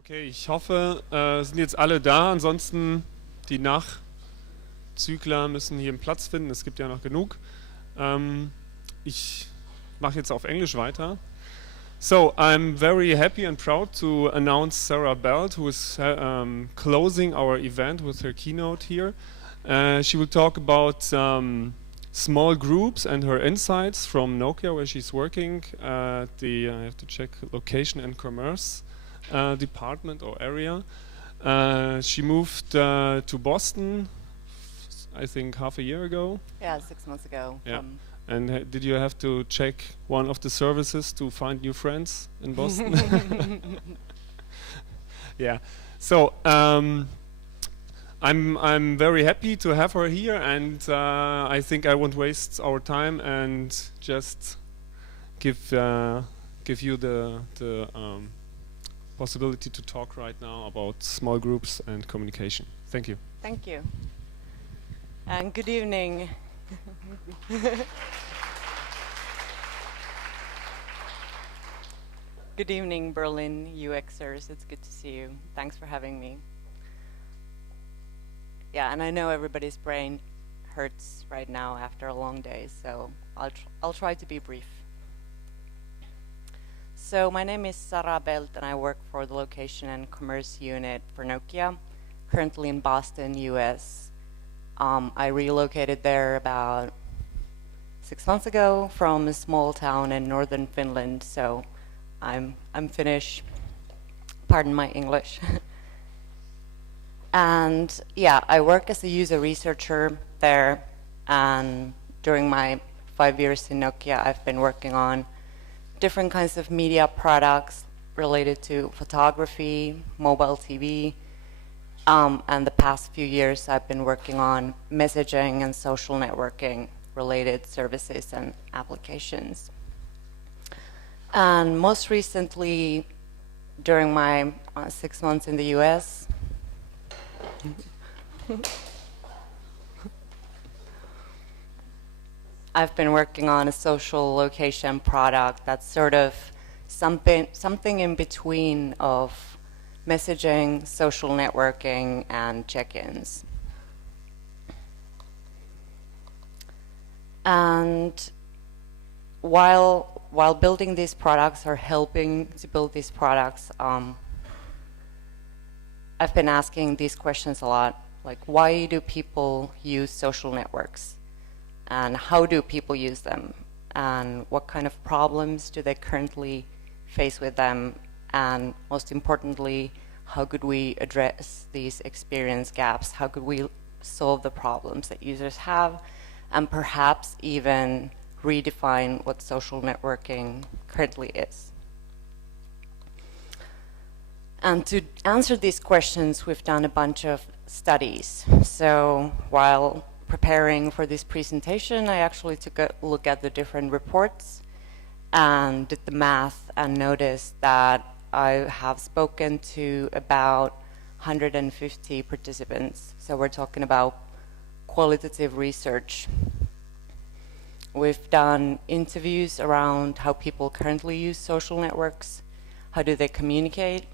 Okay, ich hoffe, sind jetzt alle da. Ansonsten die Nachzügler müssen hier einen Platz finden. Es gibt ja noch genug. Ich mache jetzt auf Englisch weiter. So, I'm very happy and proud to announce Sara Belt, who is closing our event with her keynote here. She will talk about small groups and her insights from Nokia, where she's working at the, I have to check, location and commerce department or area. She moved to Boston, I think half a year ago. Yeah, 6 months ago. Yeah. And did you have to check one of the services to find new friends in Boston? Yeah. So I'm very happy to have her here, and I think I won't waste our time and just give you the possibility to talk right now about small groups and communication. Thank you. Thank you. And good evening. Good evening, Berlin UXers. It's good to see you. Thanks for having me. Yeah, and I know everybody's brain hurts right now after a long day, so I'll try to be brief. So my name is Sara Belt, and I work for the Location and Commerce Unit for Nokia, currently in Boston, US. I relocated there about 6 months ago from a small town in northern Finland, so I'm Finnish. Pardon my English. And yeah, I work as a user researcher there, and during my 5 years in Nokia, I've been working on different kinds of media products related to photography, mobile TV, and the past few years I've been working on messaging and social networking related services and applications. And most recently, during my 6 months in the US, I've been working on a social location product that's sort of something in between of messaging, social networking, and check-ins. And while building these products or helping to build these products, I've been asking these questions a lot, like why do people use social networks? And how do people use them? And what kind of problems do they currently face with them? And most importantly, how could we address these experience gaps? How could we solve the problems that users have? And perhaps even redefine what social networking currently is. And to answer these questions, we've done a bunch of studies. So while preparing for this presentation, I actually took a look at the different reports and did the math and noticed that I have spoken to about 150 participants. So we're talking about qualitative research. We've done interviews around how people currently use social networks, how do they communicate.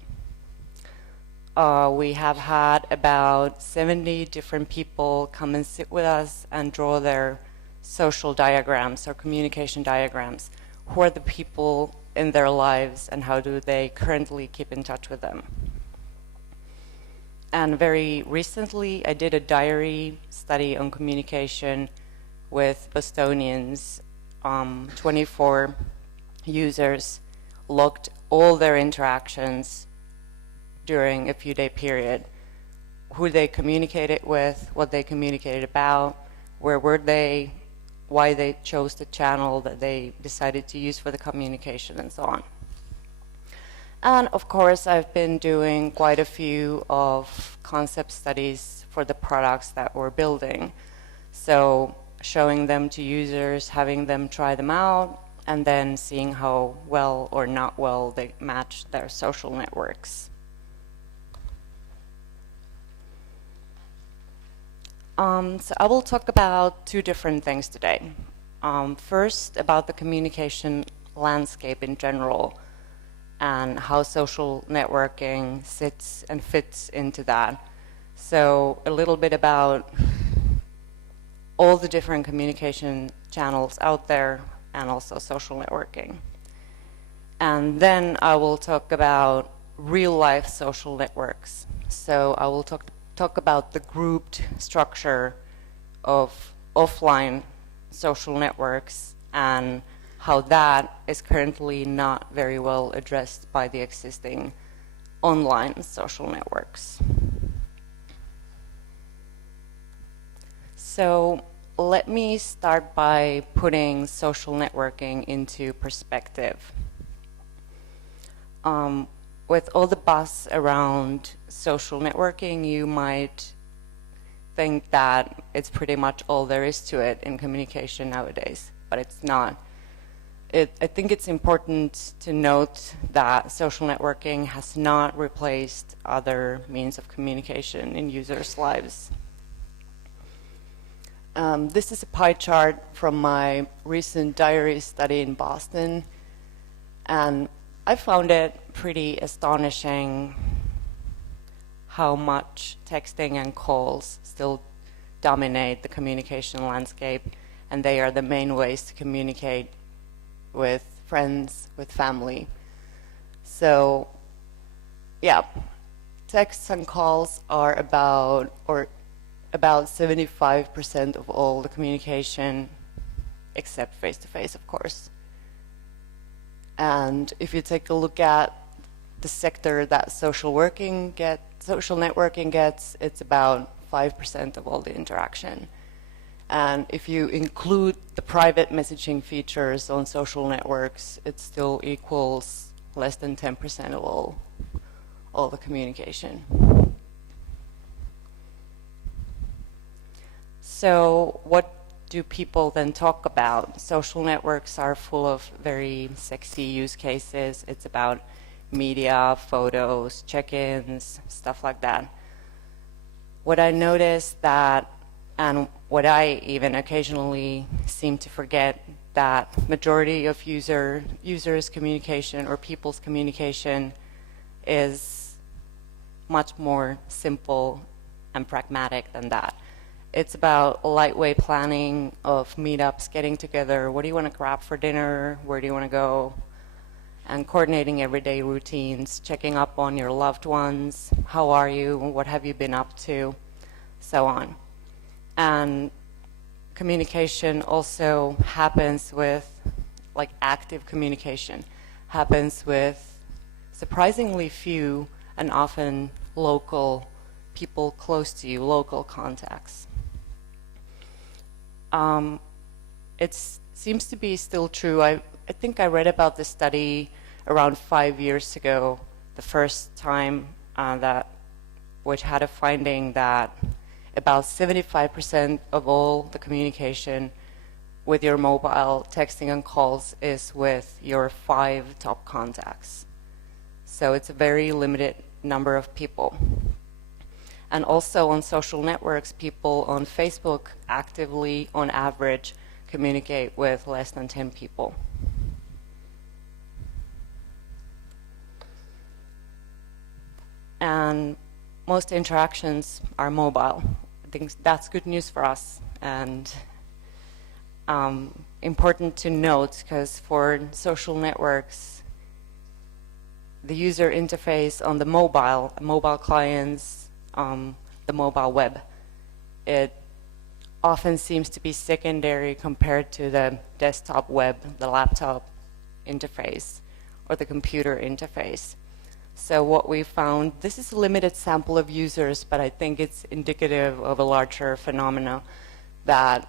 We have had about 70 different people come and sit with us and draw their social diagrams or communication diagrams. Who are the people in their lives and how do they currently keep in touch with them? And very recently, I did a diary study on communication with Bostonians. 24 users logged all their interactions during a few-day period, who they communicated with, what they communicated about, where were they, why they chose the channel that they decided to use for the communication, and so on. And of course, I've been doing quite a few of concept studies for the products that we're building. So showing them to users, having them try them out, and then seeing how well or not well they match their social networks. So I will talk about two different things today. First, about the communication landscape in general, and how social networking sits and fits into that. So a little bit about all the different communication channels out there and also social networking. And then I will talk about real-life social networks. So I will talk about the grouped structure of offline social networks and how that is currently not very well addressed by the existing online social networks. So let me start by putting social networking into perspective. With all the buzz around social networking, you might think that it's pretty much all there is to it in communication nowadays, but it's not. I think it's important to note that social networking has not replaced other means of communication in users' lives. This is a pie chart from my recent diary study in Boston, and I found it pretty astonishing how much texting and calls still dominate the communication landscape, and they are the main ways to communicate with friends, with family. So, yeah, texts and calls are about 75% of all the communication, except face-to-face, of course. And if you take a look at the sector that social networking gets, it's about 5% of all the interaction. And if you include the private messaging features on social networks, it still equals less than 10% of all the communication. So what do people then talk about? Social networks are full of very sexy use cases. It's about media, photos, check-ins, stuff like that. What I noticed that, and what I even occasionally seem to forget, that majority of users' communication or people's communication is much more simple and pragmatic than that. It's about lightweight planning of meetups, getting together. What do you want to grab for dinner? Where do you want to go? And coordinating everyday routines, checking up on your loved ones. How are you? What have you been up to? So on. And communication also happens with, like active communication, happens with surprisingly few and often local people close to you, local contacts. It seems to be still true. I think I read about this study around 5 years ago, the first time which had a finding that about 75% of all the communication with your mobile, texting and calls is with your 5 top contacts. So it's a very limited number of people. And also on social networks, people on Facebook actively, on average, communicate with less than 10 people. And most interactions are mobile. I think that's good news for us, and important to note, because for social networks, the user interface on the mobile clients, the mobile web, it often seems to be secondary compared to the desktop web, the laptop interface, or the computer interface. So what we found, this is a limited sample of users, but I think it's indicative of a larger phenomena, that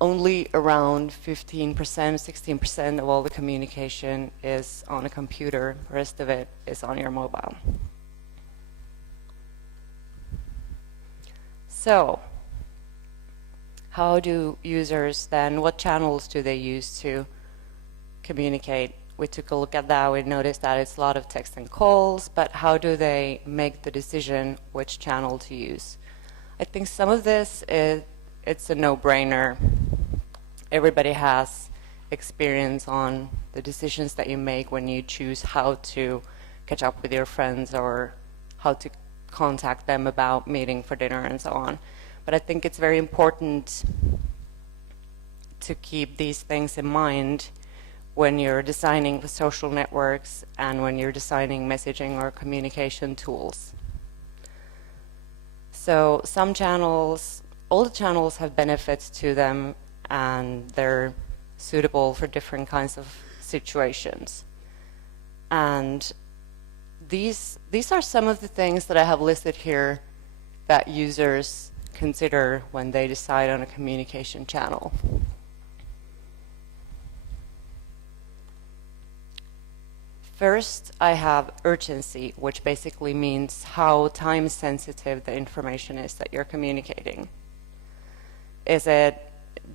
only around 15%, 16% of all the communication is on a computer. The rest of it is on your mobile. So, how do users then, what channels do they use to communicate? We took a look at that. We noticed that it's a lot of text and calls, but how do they make the decision which channel to use? I think some of this it's a no-brainer. Everybody has experience on the decisions that you make when you choose how to catch up with your friends or how to contact them about meeting for dinner and so on. But I think it's very important to keep these things in mind when you're designing the social networks and when you're designing messaging or communication tools. So some channels, all the channels have benefits to them, and they're suitable for different kinds of situations. And these are some of the things that I have listed here that users consider when they decide on a communication channel. First, I have urgency, which basically means how time sensitive the information is that you're communicating.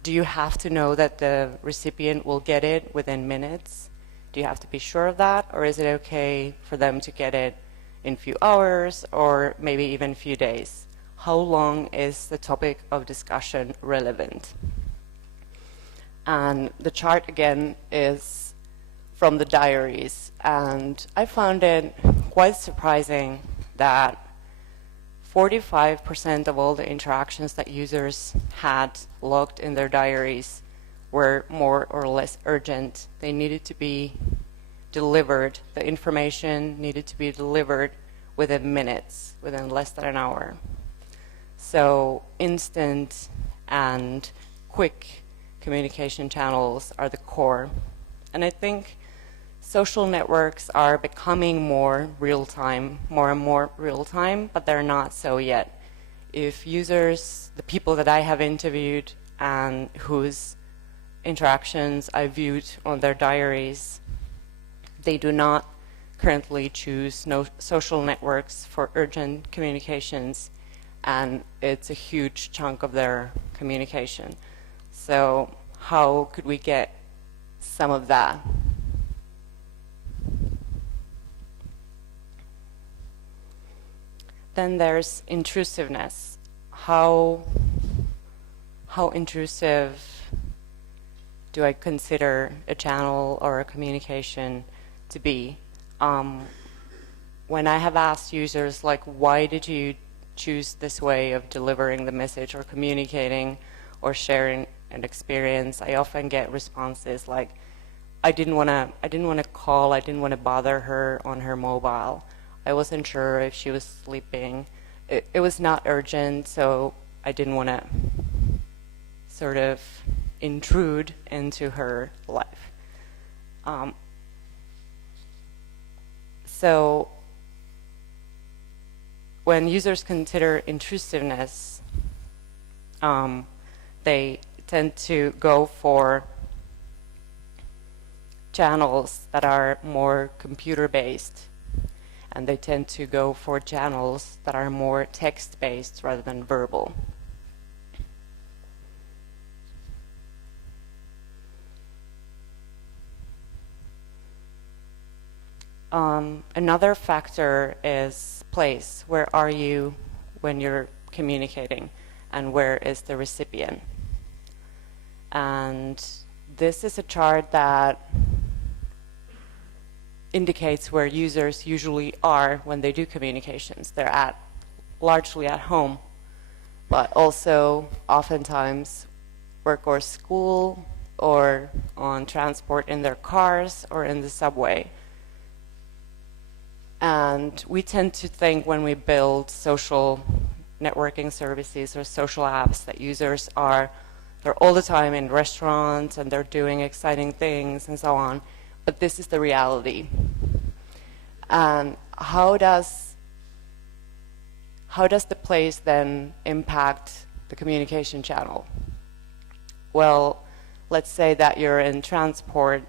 Do you have to know that the recipient will get it within minutes? Do you have to be sure of that? Or is it okay for them to get it in a few hours or maybe even a few days? How long is the topic of discussion relevant? And the chart again is from the diaries, and I found it quite surprising that 45% of all the interactions that users had logged in their diaries were more or less urgent. They needed to be delivered. The information needed to be delivered within minutes, within less than an hour. So instant and quick communication channels are the core. And I think social networks are becoming more real-time, more and more real-time, but they're not so yet. If users, the people that I have interviewed and whose interactions I viewed on their diaries, they do not currently choose social networks for urgent communications, and it's a huge chunk of their communication. So how could we get some of that? Then there's intrusiveness. How intrusive do I consider a channel or a communication to be? When I have asked users, like, why did you choose this way of delivering the message or communicating or sharing an experience, I often get responses like, I didn't want to call, I didn't want to bother her on her mobile. I wasn't sure if she was sleeping. It was not urgent, so I didn't want to sort of intrude into her life. So when users consider intrusiveness, they tend to go for channels that are more computer-based, and they tend to go for channels that are more text-based rather than verbal. Another factor is place. Where are you when you're communicating, and where is the recipient? And this is a chart that indicates where users usually are when they do communications. They're largely at home, but also oftentimes work or school, or on transport in their cars or in the subway. And we tend to think when we build social networking services or social apps that users they're all the time in restaurants and they're doing exciting things and so on. But this is the reality. And how does the place then impact the communication channel? Well, let's say that you're in transport,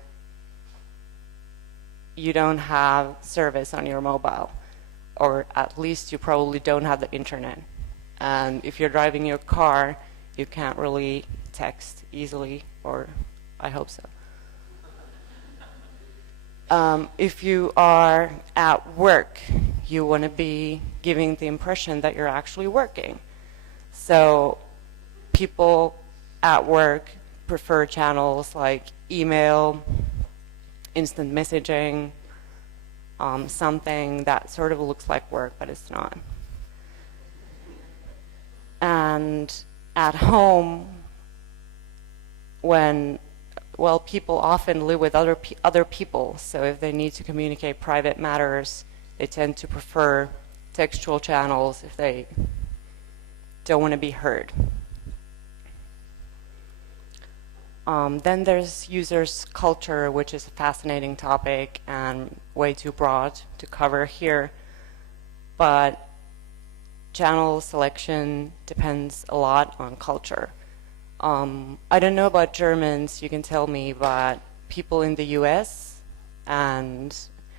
you don't have service on your mobile, or at least you probably don't have the internet. And if you're driving your car, you can't really text easily, or I hope so. If you are at work, you want to be giving the impression that you're actually working. So people at work prefer channels like email, instant messaging, something that sort of looks like work, but it's not. And at home, well, people often live with other people, so if they need to communicate private matters, they tend to prefer textual channels if they don't want to be heard. Then there's users' culture, which is a fascinating topic and way too broad to cover here. But channel selection depends a lot on culture. I don't know about Germans, you can tell me, but people in the US and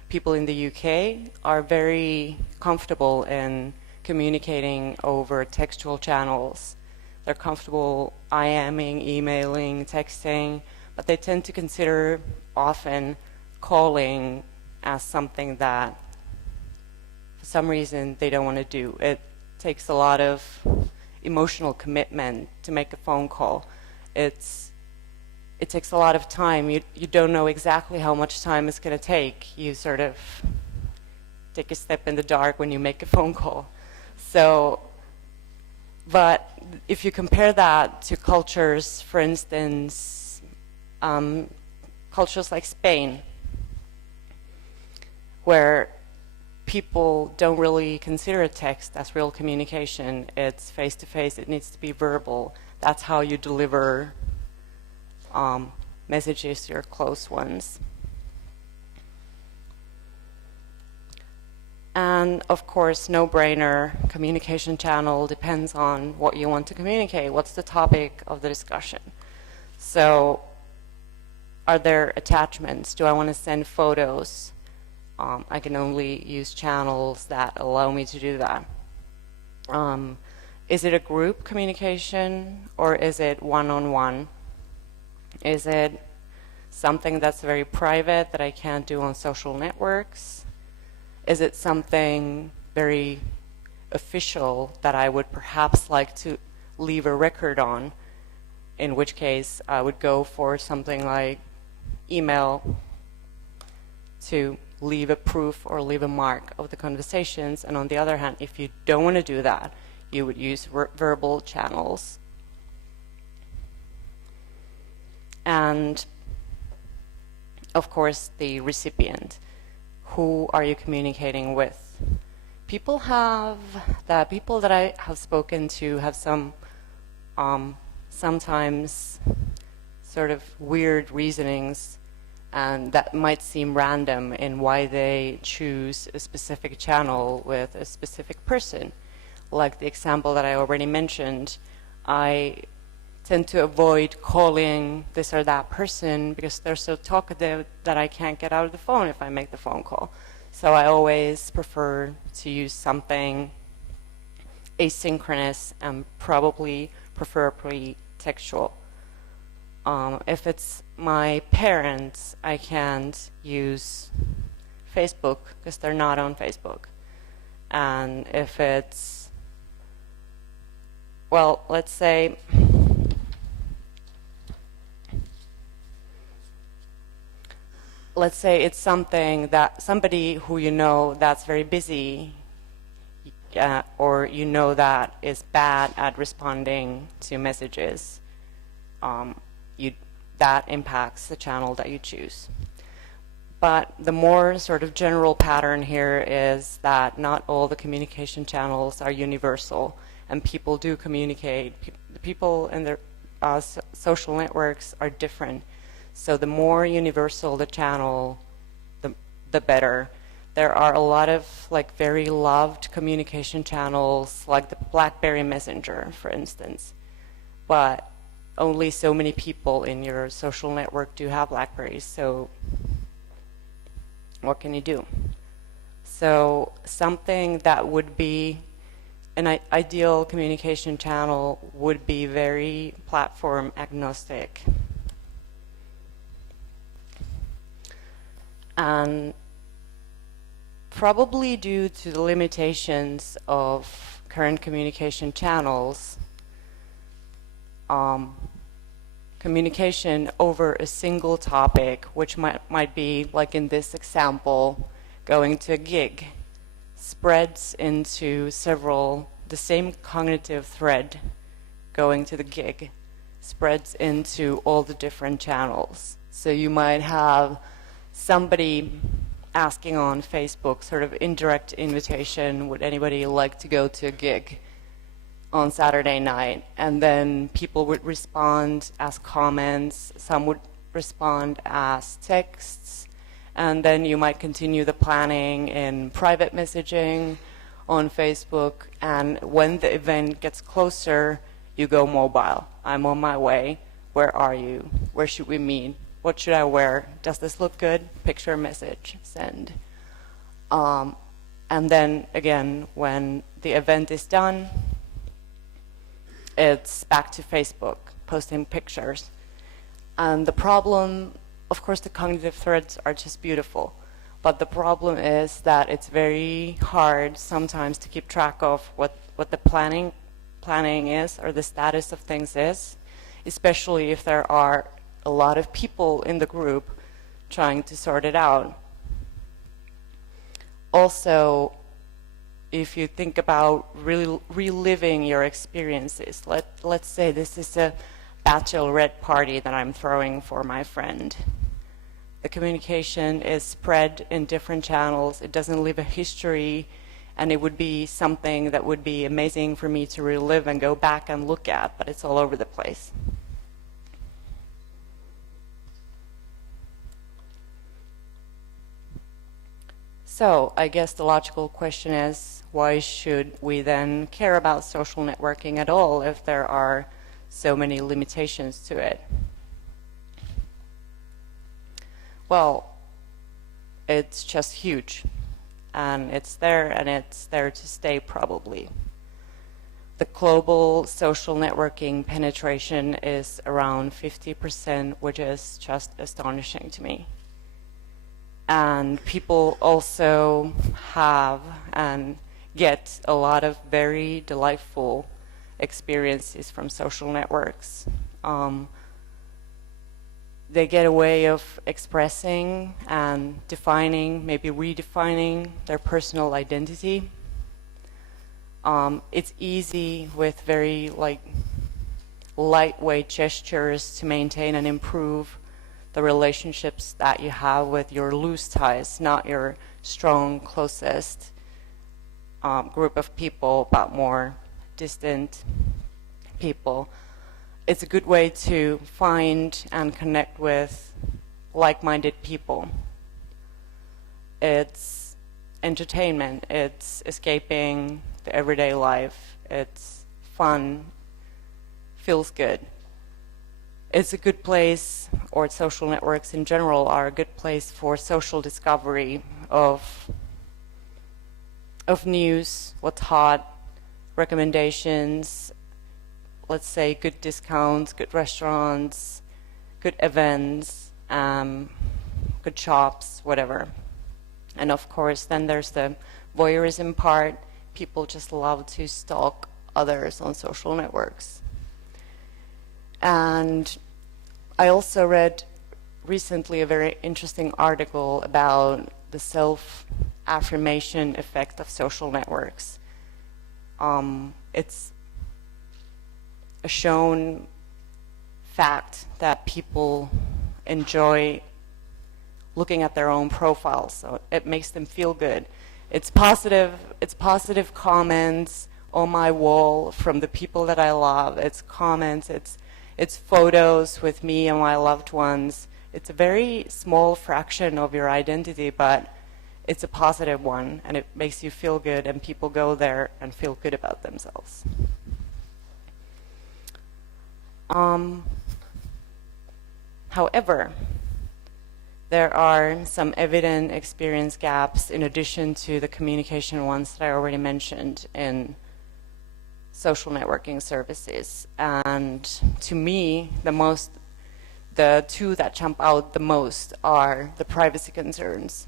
people in the UK are very comfortable in communicating over textual channels. They're comfortable IMing, emailing, texting, but they tend to consider often calling as something that for some reason they don't want to do. It takes a lot of emotional commitment to make a phone call. It takes a lot of time. You don't know exactly how much time it's going to take. You sort of take a step in the dark when you make a phone call. So, but if you compare that to cultures, for instance, cultures like Spain, where people don't really consider a text as real communication. It's face-to-face. It needs to be verbal. That's how you deliver messages to your close ones. And of course, no-brainer, communication channel depends on what you want to communicate. What's the topic of the discussion? So, are there attachments? Do I want to send photos? I can only use channels that allow me to do that. Is it a group communication or is it one-on-one? Is it something that's very private that I can't do on social networks? Is it something very official that I would perhaps like to leave a record on, in which case I would go for something like email to leave a proof or leave a mark of the conversations. And on the other hand, if you don't want to do that, you would use verbal channels. And of course, the recipient. Who are you communicating with? People that I have spoken to have some sometimes sort of weird reasonings, and that might seem random in why they choose a specific channel with a specific person. Like the example that I already mentioned, I tend to avoid calling this or that person because they're so talkative that I can't get out of the phone if I make the phone call. So I always prefer to use something asynchronous and preferably textual. If it's my parents, I can't use Facebook because they're not on Facebook. And if it's, well, let's say it's something that somebody who you know that's very busy, or you know that is bad at responding to messages, that impacts the channel that you choose. But the more sort of general pattern here is that not all the communication channels are universal, and people do communicate. The people in their social networks are different. So the more universal the channel, the better. There are a lot of like very loved communication channels, like the BlackBerry Messenger, for instance. But only so many people in your social network do have BlackBerries, so what can you do? So something that would be an ideal communication channel would be very platform agnostic. And probably due to the limitations of current communication channels, communication over a single topic, which might be, like in this example, going to a gig, spreads into the same cognitive thread going to the gig, spreads into all the different channels. So you might have somebody asking on Facebook, sort of indirect invitation, would anybody like to go to a gig on Saturday night? And then people would respond as comments, some would respond as texts, and then you might continue the planning in private messaging on Facebook, and when the event gets closer, you go mobile. I'm on my way. Where are you? Where should we meet? What should I wear? Does this look good? Picture, message, send. And then again, when the event is done, it's back to Facebook, posting pictures. And the problem, of course, the cognitive threads are just beautiful. But the problem is that it's very hard sometimes to keep track of what the planning is, or the status of things is, especially if there are a lot of people in the group trying to sort it out. Also, if you think about really reliving your experiences, let's say this is a bachelorette party that I'm throwing for my friend. The communication is spread in different channels. It doesn't leave a history, and it would be something that would be amazing for me to relive and go back and look at, but it's all over the place. So I guess the logical question is, why should we then care about social networking at all if there are so many limitations to it? Well, it's just huge, and it's there to stay probably. The global social networking penetration is around 50%, which is just astonishing to me. And people also have and get a lot of very delightful experiences from social networks. They get a way of expressing and defining, maybe redefining their personal identity. It's easy with very lightweight gestures to maintain and improve the relationships that you have with your loose ties, not your strong, closest group of people, but more distant people. It's a good way to find and connect with like-minded people. It's entertainment, it's escaping the everyday life, it's fun, feels good. It's a good place, or social networks in general are a good place for social discovery of news, what's hot, recommendations, let's say good discounts, good restaurants, good events, good shops, whatever. And of course, then there's the voyeurism part. People just love to stalk others on social networks. And I also read recently a very interesting article about the self-affirmation effect of social networks. It's a shown fact that people enjoy looking at their own profiles, so it makes them feel good. It's positive comments on my wall from the people that I love. It's comments, it's photos with me and my loved ones. It's a very small fraction of your identity, but it's a positive one, and it makes you feel good, and people go there and feel good about themselves. However, there are some evident experience gaps in addition to the communication ones that I already mentioned in social networking services. And to me, the two that jump out the most are the privacy concerns.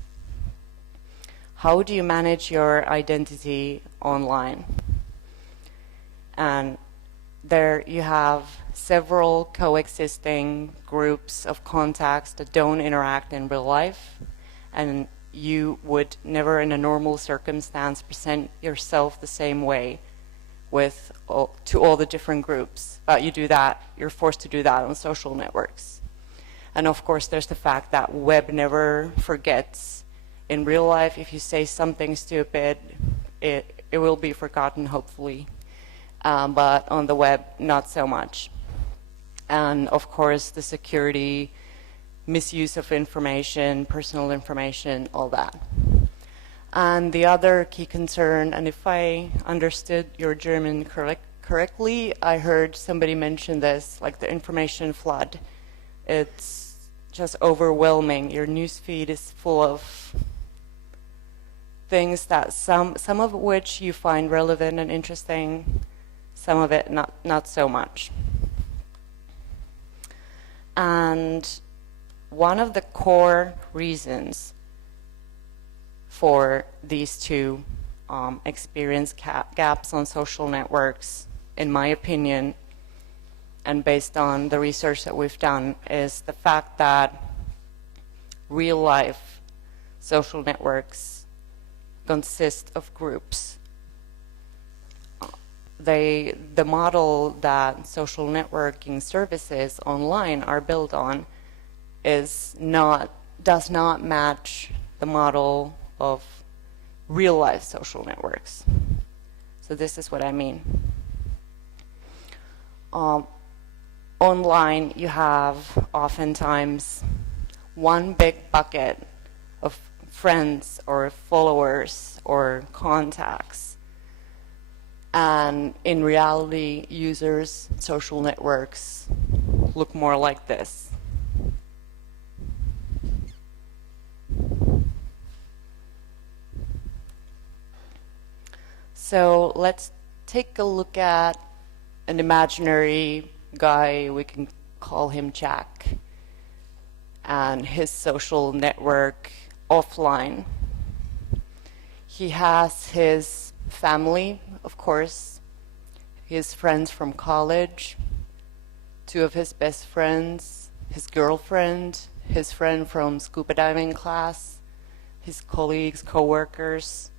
How do you manage your identity online? And there you have several coexisting groups of contacts that don't interact in real life, and you would never in a normal circumstance present yourself the same way to all the different groups. But you do that, you're forced to do that on social networks. And of course there's the fact that web never forgets. In real life, if you say something stupid, it will be forgotten, hopefully. But on the web, not so much. And of course, the security, misuse of information, personal information, all that. And the other key concern, and if I understood your German correctly, I heard somebody mention this, like the information flood. It's just overwhelming. Your newsfeed is full of things that some of which you find relevant and interesting, some of it not so much. And one of the core reasons for these two experience gaps on social networks, in my opinion, and based on the research that we've done, is the fact that real life social networks consist of groups. The model that social networking services online are built on does not match the model of real life social networks. So this is what I mean. Online you have oftentimes one big bucket of friends or followers or contacts. And in reality, users' social networks look more like this. So let's take a look at an imaginary guy, we can call him Jack, and his social network offline. He has his family, of course, his friends from college, two of his best friends, his girlfriend, his friend from scuba diving class, his colleagues, co-workers,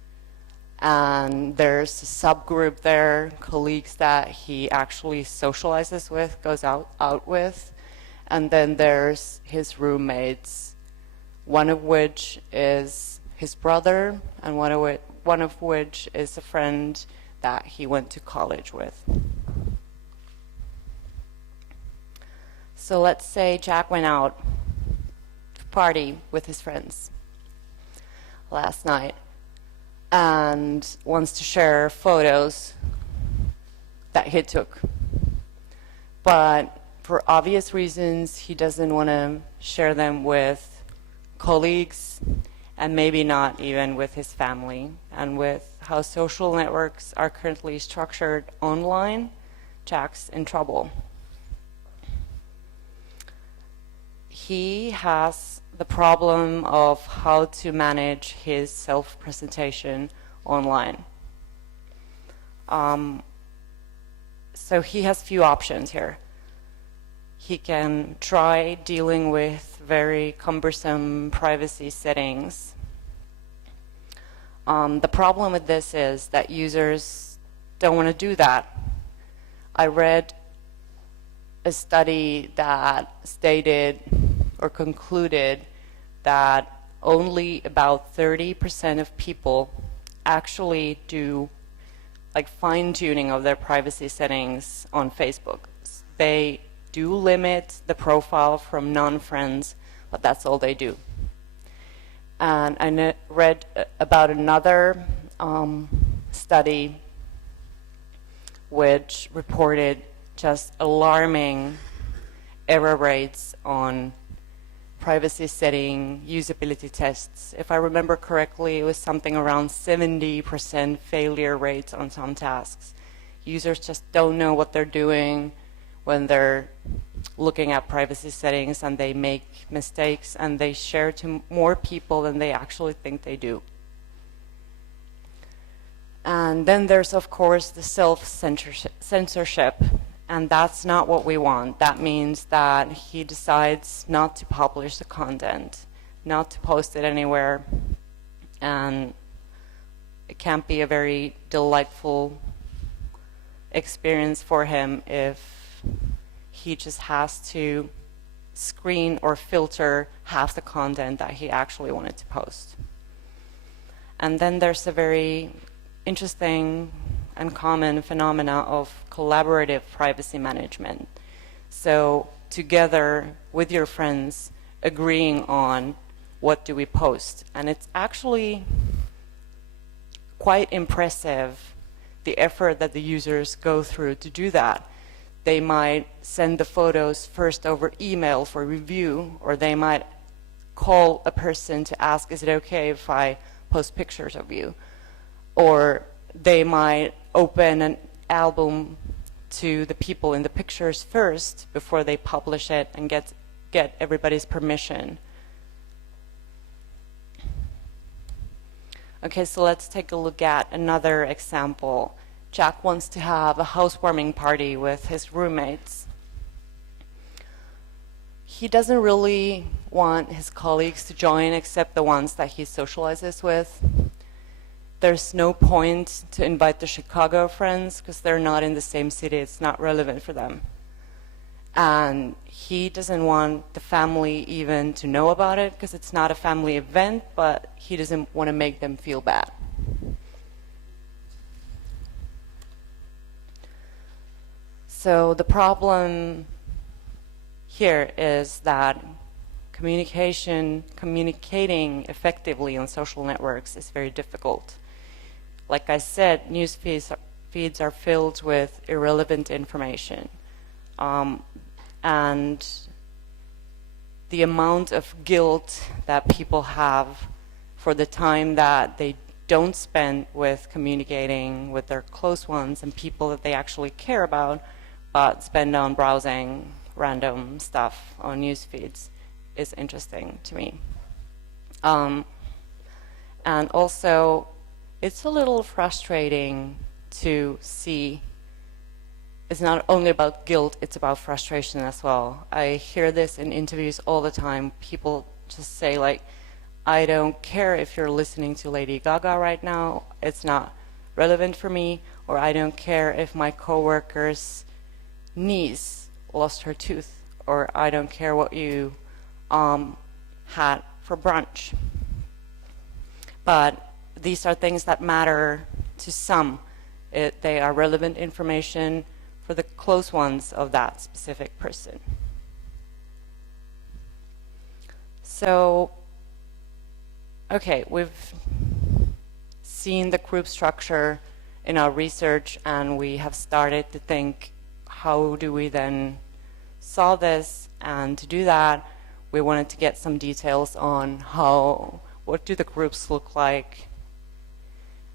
and there's a subgroup there, colleagues that he actually socializes with, goes out with, and then there's his roommates, one of which is his brother, and one of which is a friend that he went to college with. So let's say Jack went out to party with his friends last night and wants to share photos that he took. But for obvious reasons, he doesn't want to share them with colleagues and maybe not even with his family. And with how social networks are currently structured online, Jack's in trouble. He has the problem of how to manage his self-presentation online. So he has few options here. He can try dealing with very cumbersome privacy settings. The problem with this is that users don't want to do that. I read a study that stated or concluded that only about 30% of people actually do like fine-tuning of their privacy settings on Facebook. They do limit the profile from non-friends, but that's all they do. And I read about another study which reported just alarming error rates on privacy setting usability tests. If I remember correctly, it was something around 70% failure rates on some tasks. Users just don't know what they're doing when they're looking at privacy settings, and they make mistakes and they share to more people than they actually think they do. And then there's, of course, the self-censorship And that's not what we want. That means that he decides not to publish the content, not to post it anywhere, and it can't be a very delightful experience for him if he just has to screen or filter half the content that he actually wanted to post. And then there's a very interesting and common phenomena of collaborative privacy management. So together with your friends, agreeing on what do we post. And it's actually quite impressive, the effort that the users go through to do that. They might send the photos first over email for review, or they might call a person to ask, is it okay if I post pictures of you? Or they might open an album to the people in the pictures first before they publish it and get everybody's permission. Okay, so let's take a look at another example. Jack wants to have a housewarming party with his roommates. He doesn't really want his colleagues to join except the ones that he socializes with. There's no point to invite the Chicago friends because they're not in the same city. It's not relevant for them. And he doesn't want the family even to know about it because it's not a family event, but he doesn't want to make them feel bad. So the problem here is that communicating effectively on social networks is very difficult. Like I said, news feeds are filled with irrelevant information. And the amount of guilt that people have for the time that they don't spend with communicating with their close ones and people that they actually care about, but spend on browsing random stuff on news feeds is interesting to me. And also, it's a little frustrating to see. It's not only about guilt, it's about frustration as well. I hear this in interviews all the time. People just say, like, I don't care if you're listening to Lady Gaga right now, it's not relevant for me, or I don't care if my coworker's niece lost her tooth, or I don't care what you had for brunch. But these are things that matter to some. They are relevant information for the close ones of that specific person. So, okay, we've seen the group structure in our research, and we have started to think, how do we then solve this? And to do that, we wanted to get some details on what do the groups look like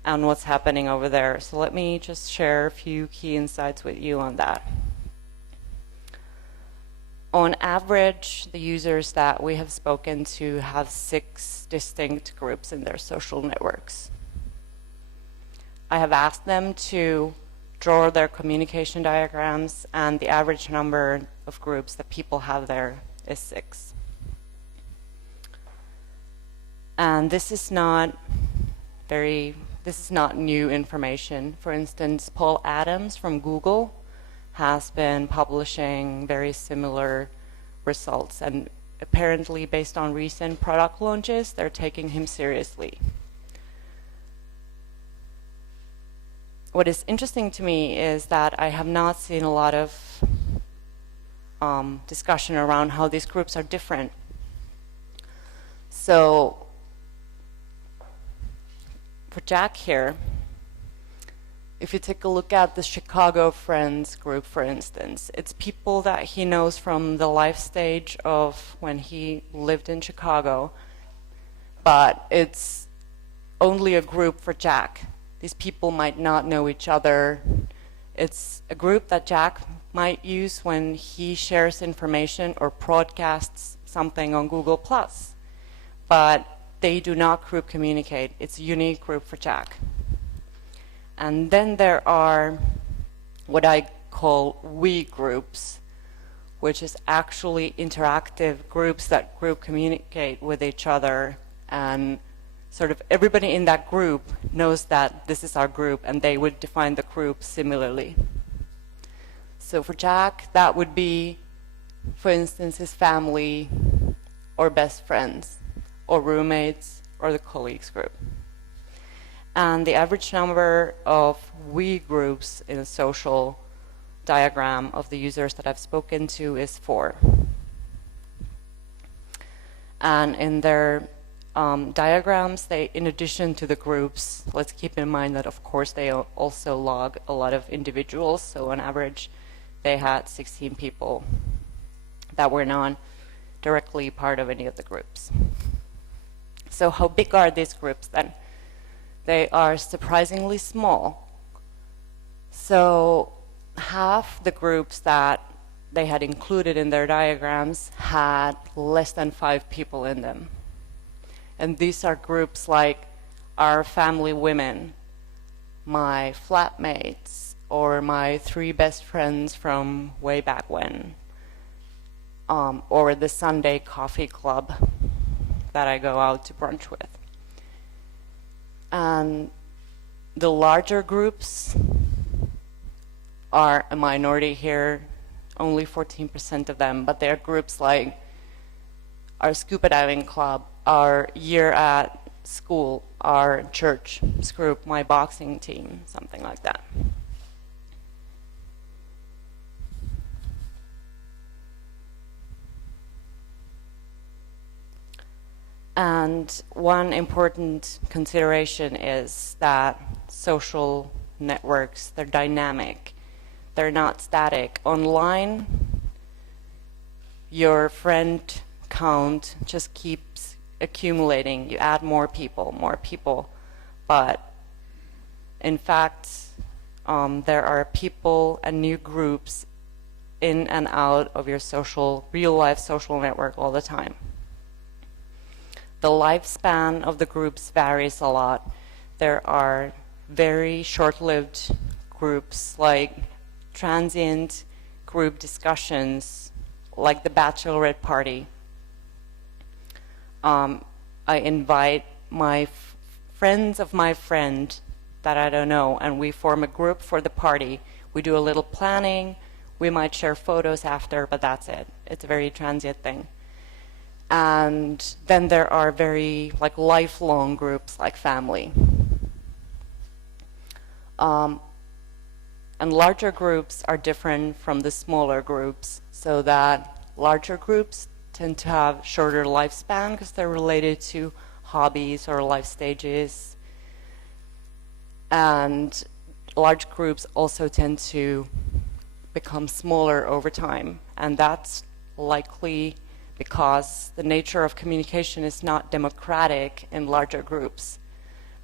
and what's happening over there. So let me just share a few key insights with you on that. On average, the users that we have spoken to have 6 distinct groups in their social networks. I have asked them to draw their communication diagrams, and the average number of groups that people have there is 6. And this is not new information. For instance, Paul Adams from Google has been publishing very similar results, and apparently based on recent product launches, they're taking him seriously. What is interesting to me is that I have not seen a lot of discussion around how these groups are different. So for Jack here, if you take a look at the Chicago Friends group, for instance, it's people that he knows from the life stage of when he lived in Chicago, but it's only a group for Jack. These people might not know each other. It's a group that Jack might use when he shares information or broadcasts something on Google+. But they do not group communicate. It's a unique group for Jack. And then there are what I call we groups, which is actually interactive groups that group communicate with each other, and sort of everybody in that group knows that this is our group, and they would define the group similarly. So for Jack, that would be, for instance, his family or best friends or roommates or the colleagues group. And the average number of we groups in a social diagram of the users that I've spoken to is 4. And in their diagrams, they, in addition to the groups, let's keep in mind that of course they also log a lot of individuals. So on average, they had 16 people that were not directly part of any of the groups. So how big are these groups then? They are surprisingly small. So half the groups that they had included in their diagrams had less than 5 people in them. And these are groups like our family women, my flatmates, or my 3 best friends from way back when, or the Sunday coffee club that I go out to brunch with. And the larger groups are a minority here, only 14% of them, but they're groups like our scuba diving club, our year at school, our church group, my boxing team, something like that. And one important consideration is that social networks, they're dynamic. They're not static. Online, your friend count just keeps accumulating. You add more people. But in fact, there are people and new groups in and out of your real-life social network all the time. The lifespan of the groups varies a lot. There are very short-lived groups like transient group discussions, like the bachelorette party. I invite my friends of my friend that I don't know, and we form a group for the party. We do a little planning. We might share photos after, but that's it. It's a very transient thing. And then there are very lifelong groups like family. And larger groups are different from the smaller groups, so that larger groups tend to have shorter lifespan because they're related to hobbies or life stages. And large groups also tend to become smaller over time, and that's likely because the nature of communication is not democratic in larger groups.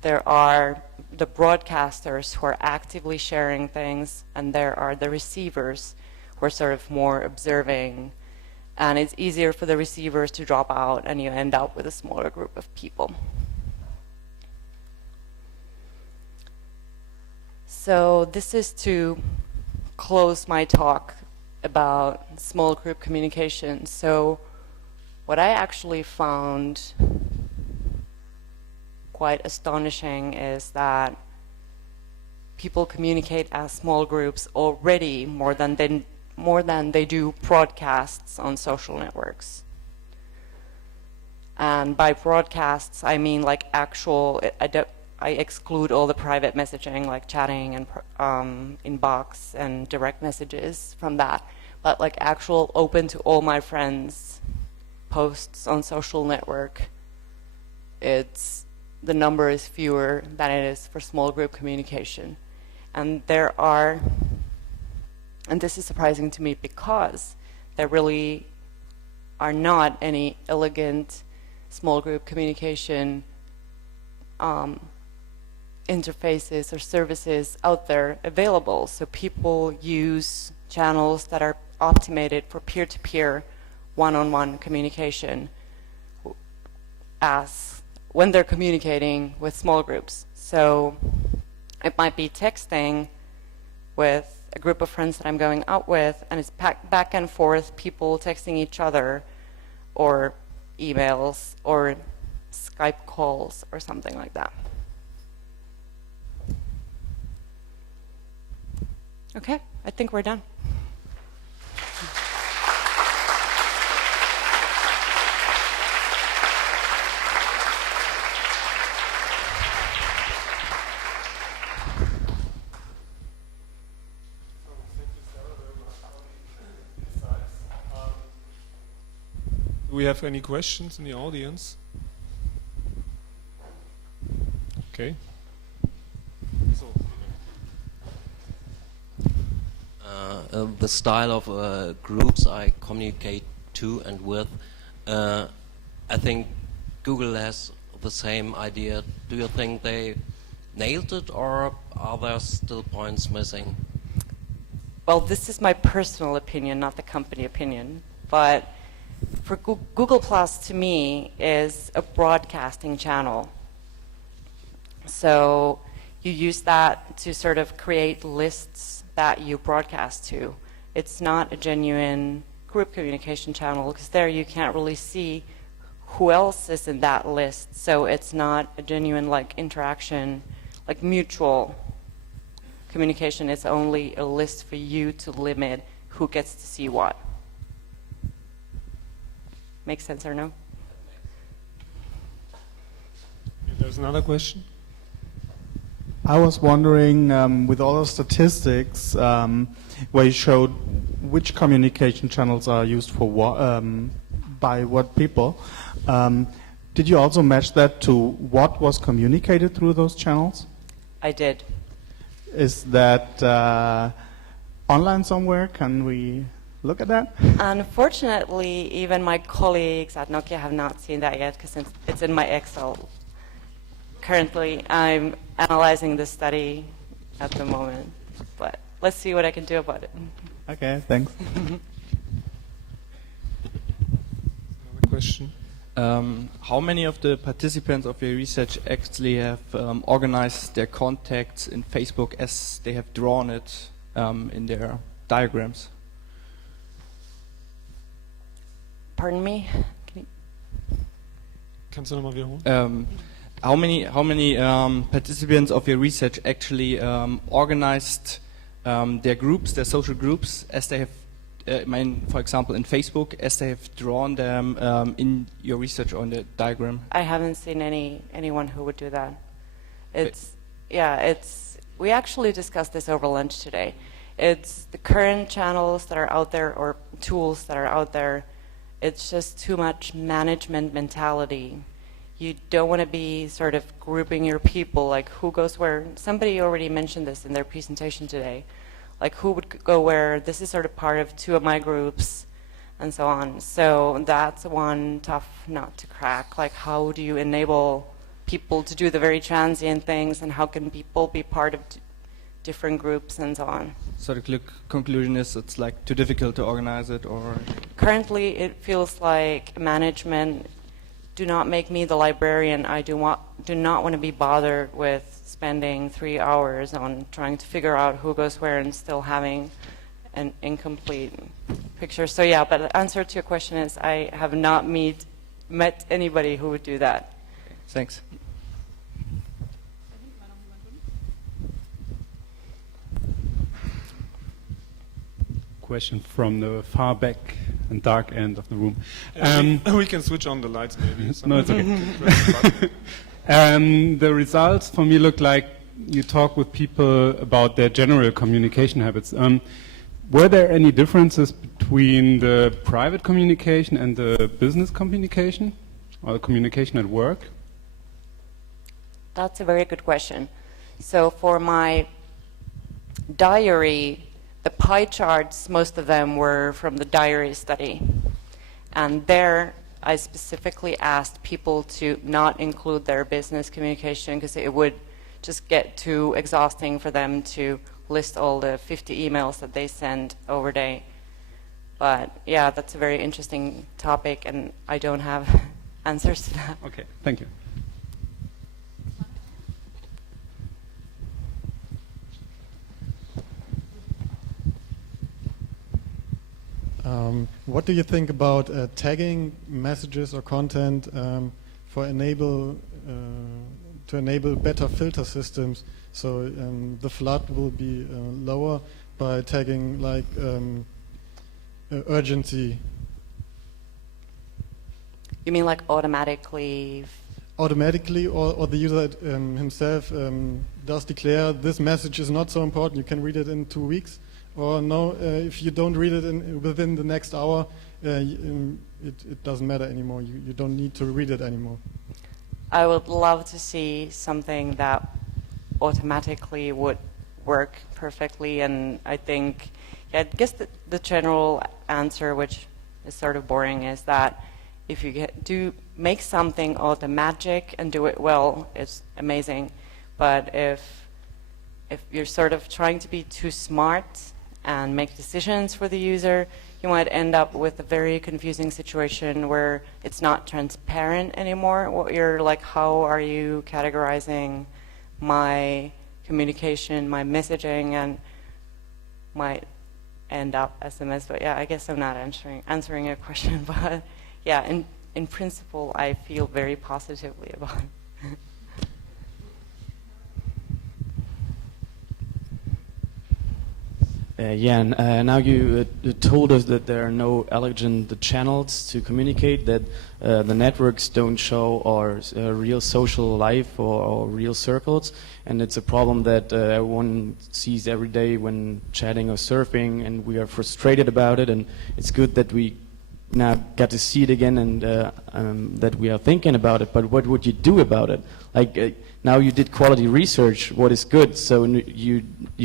There are the broadcasters who are actively sharing things, and there are the receivers who are sort of more observing, and it's easier for the receivers to drop out, and you end up with a smaller group of people. So this is to close my talk about small group communication. So what I actually found quite astonishing is that people communicate as small groups already more than they do broadcasts on social networks. And by broadcasts, I mean actual, I exclude all the private messaging like chatting and inbox and direct messages from that. But actual open to all my friends posts on social network, the number is fewer than it is for small group communication. And and this is surprising to me because there really are not any elegant small group communication interfaces or services out there available. So people use channels that are optimated for peer-to-peer, one-on-one communication as when they're communicating with small groups. So it might be texting with a group of friends that I'm going out with, and it's back and forth, people texting each other, or emails, or Skype calls, or something like that. Okay, I think we're done. Do we have any questions in the audience? Okay. The style of groups I communicate to and with, I think Google has the same idea. Do you think they nailed it, or are there still points missing? Well, this is my personal opinion, not the company opinion, but for Google Plus, to me, is a broadcasting channel. So you use that to sort of create lists that you broadcast to. It's not a genuine group communication channel, because there you can't really see who else is in that list. So it's not a genuine like interaction, like mutual communication. It's only a list for you to limit who gets to see what. Make sense or no? There's another question. I was wondering, with all the statistics, where you showed which communication channels are used for what, by what people, did you also match that to what was communicated through those channels? I did. Is that online somewhere? Can we look at that? Unfortunately, even my colleagues at Nokia have not seen that yet, because it's in my Excel. Currently, I'm analyzing this study at the moment, but let's see what I can do about it. Okay, thanks. Another question. How many of the participants of your research actually have organized their contacts in Facebook as they have drawn it in their diagrams? Pardon me? Kannst du nochmal wiederholen? How many participants of your research actually organized their groups, their social groups, as they have, for example, in Facebook, as they have drawn them in your research on the diagram? I haven't seen anyone who would do that. We actually discussed this over lunch today. It's the current channels that are out there, or tools that are out there. It's just too much management mentality. You don't want to be sort of grouping your people, like who goes where. Somebody already mentioned this in their presentation today. Like who would go where, this is sort of part of 2 of my groups, and so on. So that's one tough nut to crack. Like how do you enable people to do the very transient things, and how can people be part of different groups and so on? So the conclusion is it's like too difficult to organize it, or? Currently it feels like management, do not make me the librarian. I do not want to be bothered with spending 3 hours on trying to figure out who goes where and still having an incomplete picture. So yeah, but the answer to your question is I have not met anybody who would do that. Thanks. Question from the far back and dark end of the room. We can switch on the lights maybe. No, it's okay. The results for me look like you talk with people about their general communication habits. Were there any differences between the private communication and the business communication, or the communication at work? That's a very good question. So for my diary, the pie charts, most of them were from the diary study. And there, I specifically asked people to not include their business communication, because it would just get too exhausting for them to list all the 50 emails that they send over day. But yeah, that's a very interesting topic, and I don't have answers to that. Okay, thank you. What do you think about tagging messages or content to enable better filter systems? So the flood will be lower by tagging like urgency. You mean like automatically? Automatically, or the user himself does declare this message is not so important, you can read it in 2 weeks, or no, if you don't read it within the next hour, it doesn't matter anymore, you don't need to read it anymore. I would love to see something that automatically would work perfectly, and I think, I guess the general answer, which is sort of boring, is that if you do make something automatic and do it well, it's amazing. But if you're sort of trying to be too smart and make decisions for the user, you might end up with a very confusing situation where it's not transparent anymore. What you're like, how are you categorizing my communication, my messaging, and might end up SMS. But yeah, I guess I'm not answering your question, but yeah, in principle, I feel very positively about it. Now you told us that there are no elegant channels to communicate, that the networks don't show our real social life or real circles, and it's a problem that everyone sees every day when chatting or surfing, and we are frustrated about it, and it's good that we now got to see it again, and that we are thinking about it. But what would you do about it? Like now you did quality research, what is good, so you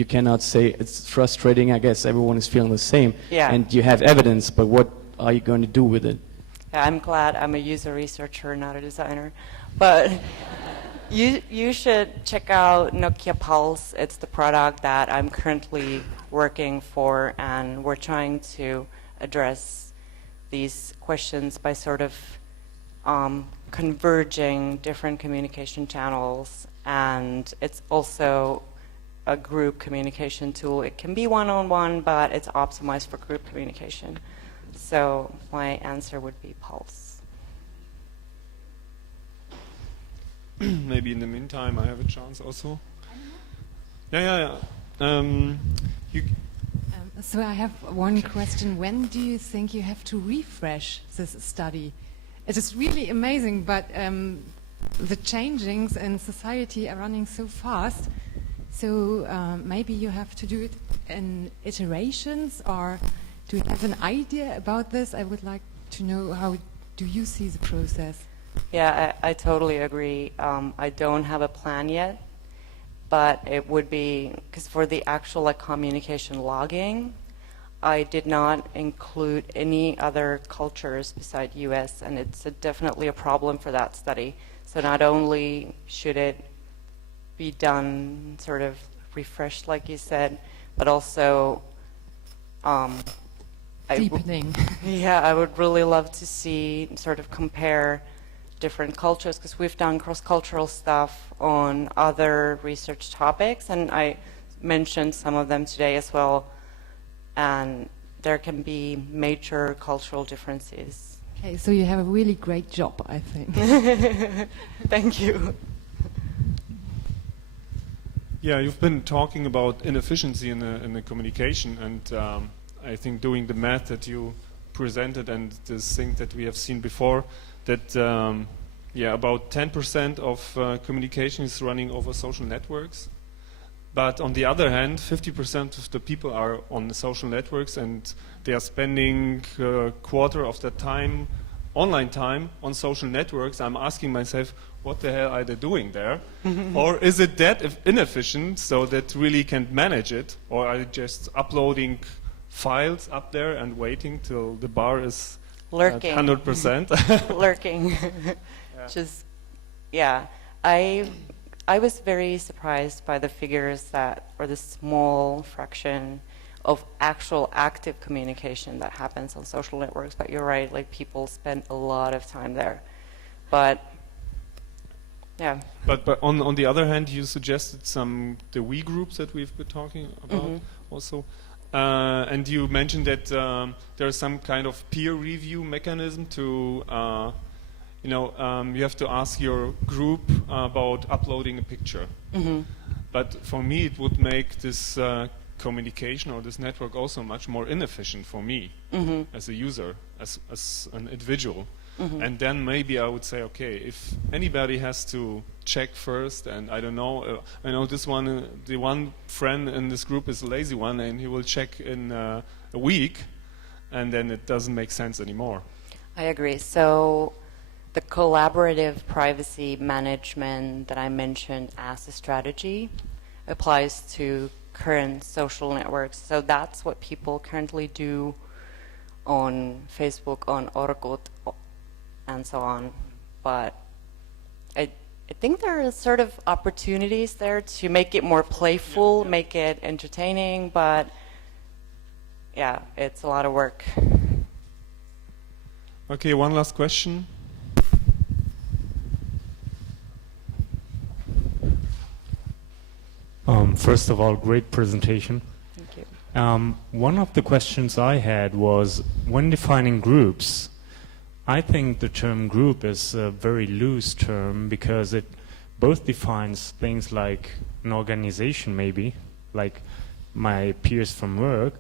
cannot say it's frustrating. I guess everyone is feeling the same. Yeah. And you have evidence, but what are you going to do with it? Yeah, I'm glad I'm a user researcher, not a designer. But you should check out Nokia Pulse. It's the product that I'm currently working for, and we're trying to address these questions by sort of converging different communication channels, and it's also a group communication tool. It can be one-on-one, but it's optimized for group communication. So my answer would be Pulse. Maybe in the meantime I have a chance also. Yeah. So I have one question. When do you think you have to refresh this study? It is really amazing, but the changings in society are running so fast. So maybe you have to do it in iterations, or do you have an idea about this? I would like to know, how do you see the process? Yeah, I totally agree. I don't have a plan yet, but it would be, because for the actual communication logging, I did not include any other cultures beside US, and it's definitely a problem for that study. So not only should it be done sort of refreshed, like you said, but also deepening. Yeah, I would really love to see, sort of compare different cultures, because we've done cross-cultural stuff on other research topics, and I mentioned some of them today as well, and there can be major cultural differences. Okay, so you have a really great job, I think. Thank you. Yeah, you've been talking about inefficiency in the communication, and I think doing the math that you presented and this thing that we have seen before, that about 10% of communication is running over social networks. But on the other hand, 50% of the people are on the social networks, and they are spending a quarter of their time, online time, on social networks. I'm asking myself, what the hell are they doing there? Or is it that inefficient so that really can't manage it? Or are they just uploading files up there and waiting till the bar is lurking. 100%? Lurking. Yeah. Just, yeah. I was very surprised by the figures or the small fraction of actual active communication that happens on social networks. But you're right, like people spend a lot of time there. But yeah. But on the other hand, you suggested the we groups that we've been talking about also. And you mentioned that there's some kind of peer review mechanism to, you have to ask your group about uploading a picture. But for me, it would make this communication or this network also much more inefficient for me as a user, as an individual. And then maybe I would say, okay, if anybody has to check first, and I don't know, I know this one, the one friend in this group is a lazy one, and he will check in a week, and then it doesn't make sense anymore. I agree. So the collaborative privacy management that I mentioned as a strategy applies to current social networks. So that's what people currently do on Facebook, on Orkut, and so on. But I think there are sort of opportunities there to make it more playful, make it entertaining, but yeah, it's a lot of work. Okay, one last question. First of all, great presentation. Thank you. One of the questions I had was, when defining groups, I think the term group is a very loose term because it both defines things like an organization maybe, like my peers from work,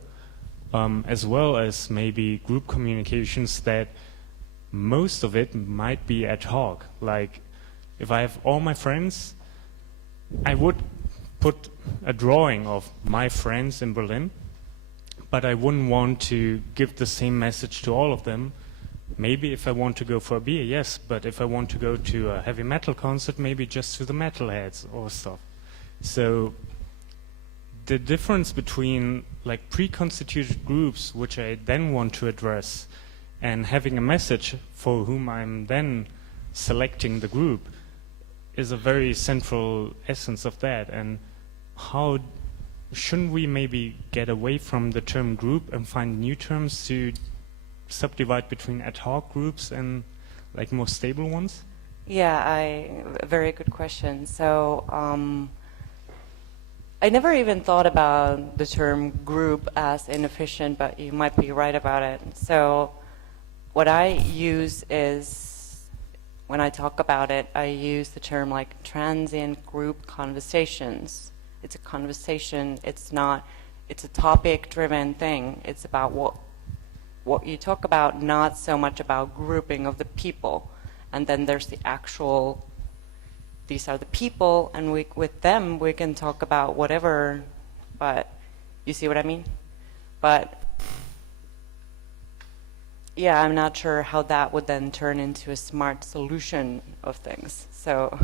as well as maybe group communications that most of it might be ad hoc. Like if I have all my friends, I would put a drawing of my friends in Berlin, but I wouldn't want to give the same message to all of them. Maybe if I want to go for a beer, yes, but if I want to go to a heavy metal concert, maybe just to the metalheads or stuff. So the difference between like pre-constituted groups, which I then want to address, and having a message for whom I'm then selecting the group is a very central essence of that. And how shouldn't we maybe get away from the term group and find new terms to subdivide between ad hoc groups and like more stable ones? Yeah, very good question. So I never even thought about the term group as inefficient, but you might be right about it. So what I use is, when I talk about it, I use the term like transient group conversations. It's a conversation, it's a topic-driven thing. It's about what you talk about, not so much about grouping of the people. And then there's the actual, these are the people, and with them we can talk about whatever, but you see what I mean? But yeah, I'm not sure how that would then turn into a smart solution of things. So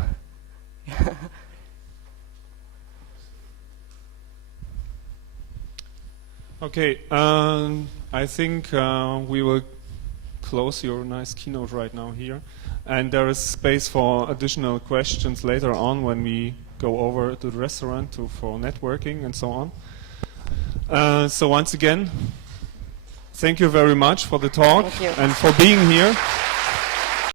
Okay, I think we will close your nice keynote right now here. And there is space for additional questions later on when we go over to the restaurant for networking and so on. So once again, thank you very much for the talk Thank you. and for being here.